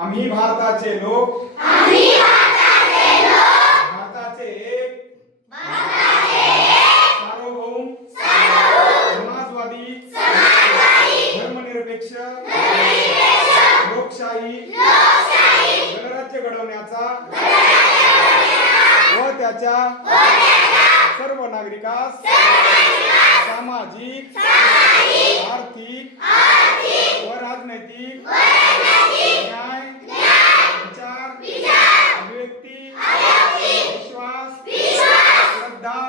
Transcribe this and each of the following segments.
आम्ही भारताचे लोक. भारताचे एक. सार्वभौम. समाजवादी. धर्मनिरपेक्ष. लोकशाही. गणराज्य घडवण्याचा. व त्याच्या सर्व नागरिकास सामाजिक आर्थिक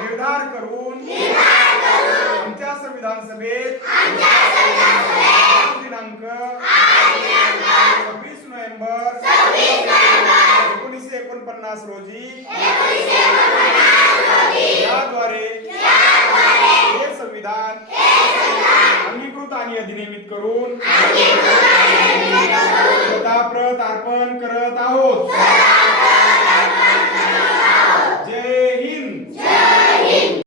निर्धार करून आमच्या संविधान सभेत दिनांक सव्वीस नोव्हेंबर एकोणीसशे एकोणपन्नास रोजी याद्वारे हे संविधान अंगीकृत आणि अधिनियमित करून प्रत अर्पण करत आहोत.